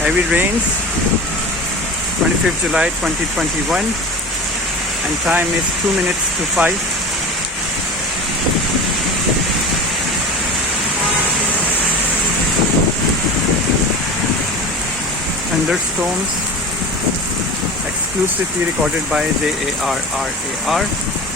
Heavy rains, 25th July 2021, and time is 2 minutes to 5. Thunderstorms exclusively recorded by JARRAR.